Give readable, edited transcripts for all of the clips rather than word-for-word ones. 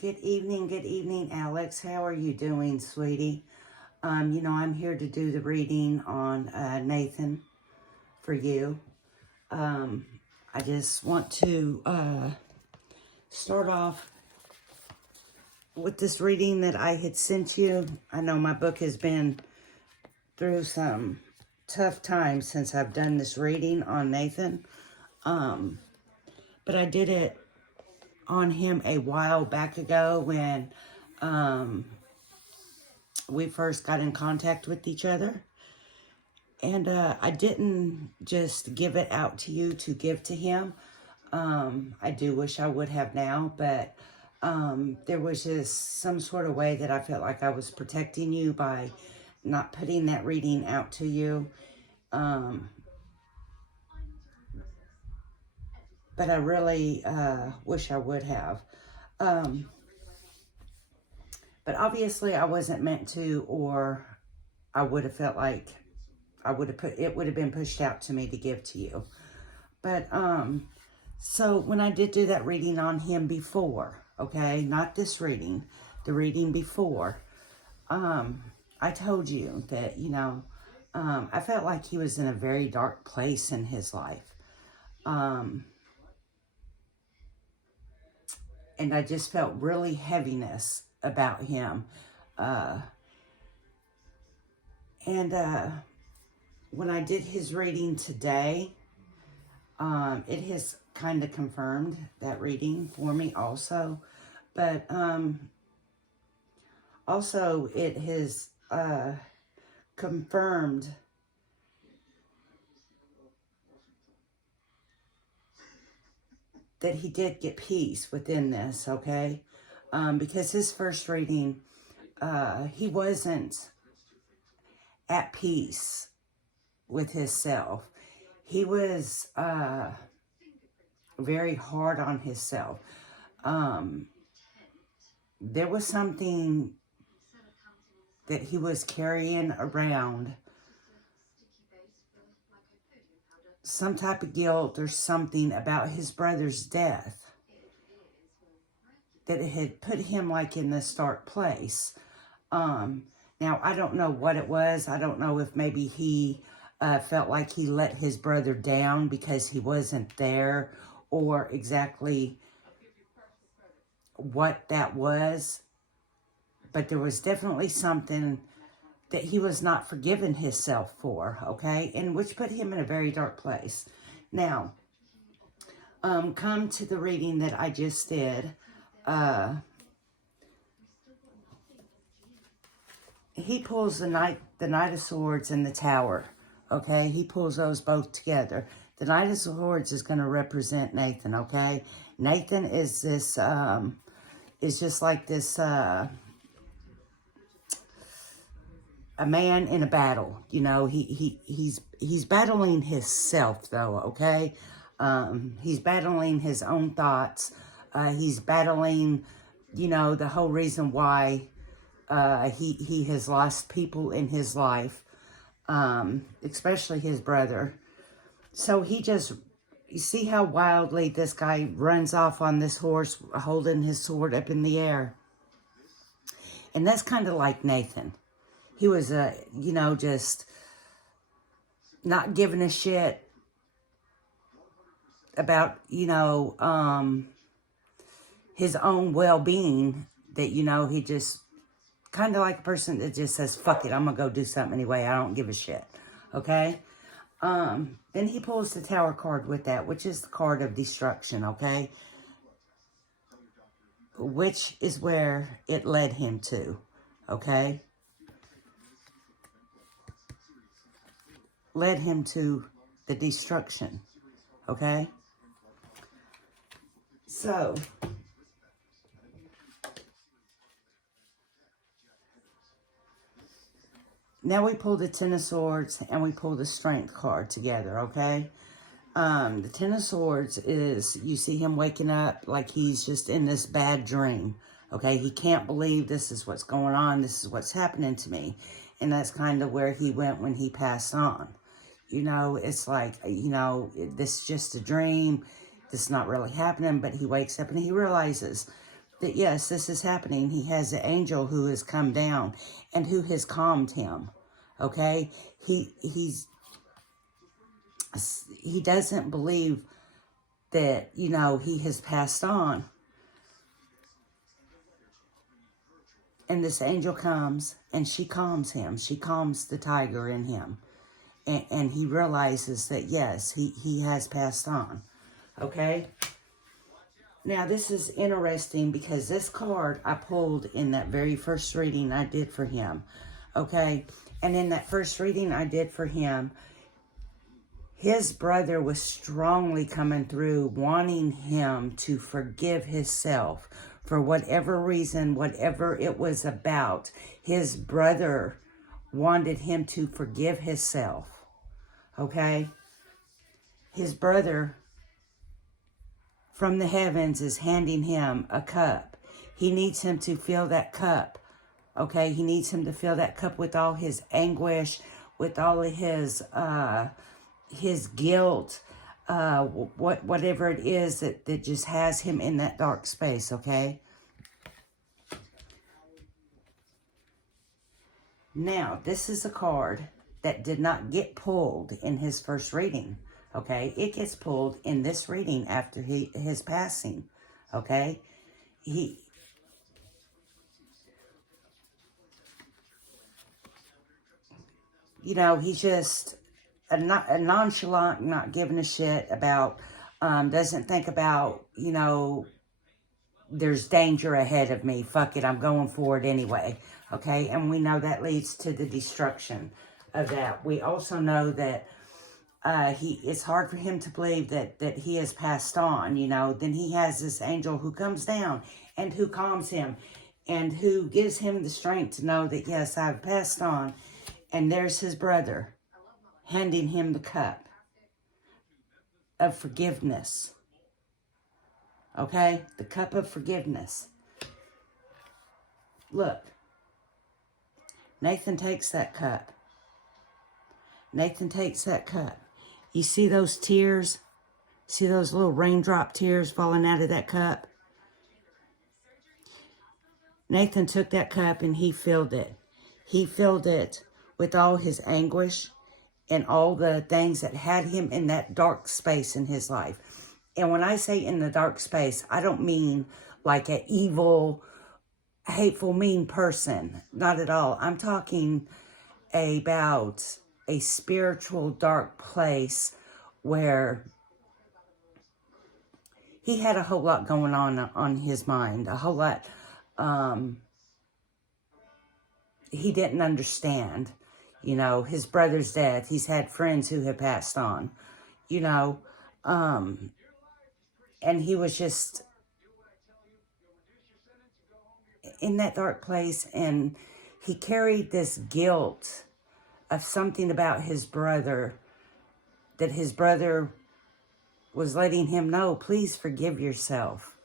Good evening, Alex. How are you doing, sweetie? I'm here to do the reading on Nathan for you. I just want to start off with this reading that I had sent you. I know my book has been through some tough times since I've done this reading on Nathan. But I did it on him a while back ago when we first got in contact with each other. And I didn't just give it out to you to give to him. I do wish I would have now, but there was just some sort of way that I felt like I was protecting you by not putting that reading out to you. But I really wish I would have. But obviously I wasn't meant to, or I would have felt like it would have been pushed out to me to give to you. But so when I did do that reading on him before, okay, not this reading, the reading before, I told you that, I felt like he was in a very dark place in his life. And I just felt really heaviness about him. When I did his reading today, it has kind of confirmed that reading for me also. But also it has confirmed that he did get peace within this, okay? Because his first reading, he wasn't at peace with himself. He was very hard on himself. There was something that he was carrying around, some type of guilt or something about his brother's death, that it had put him like in this dark place. Now, I don't know what it was. I don't know if maybe he felt like he let his brother down because he wasn't there, or exactly what that was. But there was definitely something that he was not forgiving himself for, okay? And which put him in a very dark place. Now, come to the reading that I just did. He pulls the Knight of Swords and the Tower, okay? He pulls those both together. The Knight of Swords is going to represent Nathan, okay? Nathan is this, is just like this, a man in a battle. He's battling himself, though, okay? He's battling his own thoughts. He's battling, the whole reason why he has lost people in his life, especially his brother. So you see how wildly this guy runs off on this horse, holding his sword up in the air. And that's kind of like Nathan. He was, just not giving a shit about, his own well-being, that, he just kind of like a person that just says, fuck it, I'm going to go do something anyway. I don't give a shit. Okay? Then he pulls the Tower card with that, which is the card of destruction, okay? Which is where it led him to, okay? Led him to the destruction, okay? So, now we pull the Ten of Swords and we pull the Strength card together, okay? The Ten of Swords is, you see him waking up like he's just in this bad dream, okay? He can't believe this is what's going on. This is what's happening to me. And that's kind of where he went when he passed on. It's like, this is just a dream. This is not really happening. But he wakes up and he realizes that yes, this is happening. He has an angel who has come down and who has calmed him. Okay? He doesn't believe that, you know, he has passed on. And this angel comes and she calms him. She calms the tiger in him. And he realizes that, yes, he has passed on. Okay? Now, this is interesting because this card I pulled in that very first reading I did for him. Okay? And in that first reading I did for him, his brother was strongly coming through, wanting him to forgive himself for whatever reason, whatever it was about. His brother wanted him to forgive himself. Okay? His brother from the heavens is handing him a cup. He needs him to fill that cup. Okay? He needs him to fill that cup with all his anguish, with all of his guilt, whatever it is that just has him in that dark space, okay? Now, this is a card that did not get pulled in his first reading, okay? It gets pulled in this reading after his passing, okay? You know, he's just a nonchalant, not giving a shit about, doesn't think about, you know, there's danger ahead of me. Fuck it, I'm going for it anyway. Okay, and we know that leads to the destruction of that. We also know that it's hard for him to believe that he has passed on, you know. Then he has this angel who comes down and who calms him and who gives him the strength to know that, yes, I've passed on. And there's his brother handing him the cup of forgiveness. Okay? The cup of forgiveness. Look. Nathan takes that cup. Nathan takes that cup. You see those tears? See those little raindrop tears falling out of that cup? Nathan took that cup and he filled it. He filled it with all his anguish and all the things that had him in that dark space in his life. And when I say in the dark space, I don't mean like an evil, hateful, mean person. Not at all. I'm talking about a spiritual dark place where he had a whole lot going on his mind. A whole lot he didn't understand. You know, his brother's death. He's had friends who have passed on. You know, and he was just in that dark place, and he carried this guilt of something about his brother, that his brother was letting him know, please forgive yourself.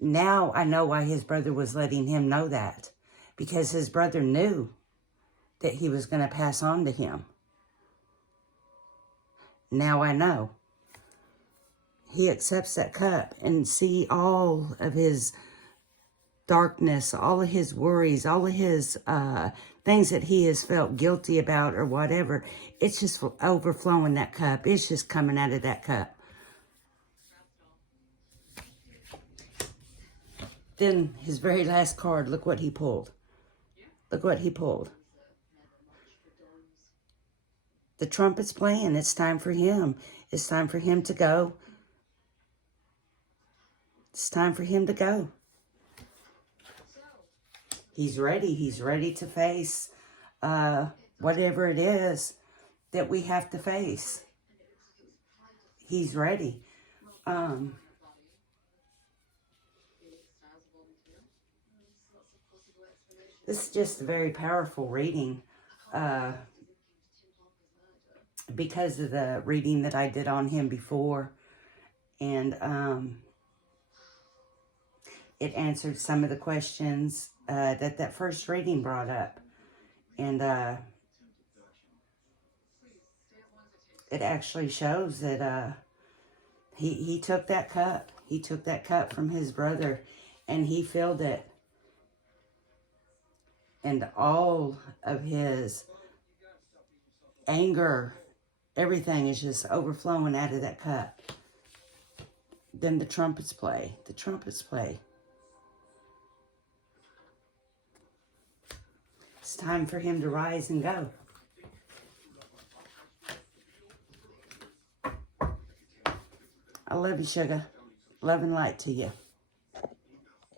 Now I know why his brother was letting him know that, because his brother knew that he was going to pass on to him. Now I know. He accepts that cup and see all of his darkness, all of his worries, all of his things that he has felt guilty about or whatever. It's just overflowing that cup. It's just coming out of that cup. Then his very last card, look what he pulled. Look what he pulled. The trumpet's playing. It's time for him. It's time for him to go. It's time for him to go. He's ready. He's ready to face whatever it is that we have to face. He's ready. This is just a very powerful reading because of the reading that I did on him before. And it answered some of the questions that first reading brought up. And it actually shows that he took that cup. He took that cup from his brother and he filled it. And all of his anger, everything is just overflowing out of that cup. Then the trumpets play. The trumpets play. It's time for him to rise and go. I love you, sugar. Love and light to you.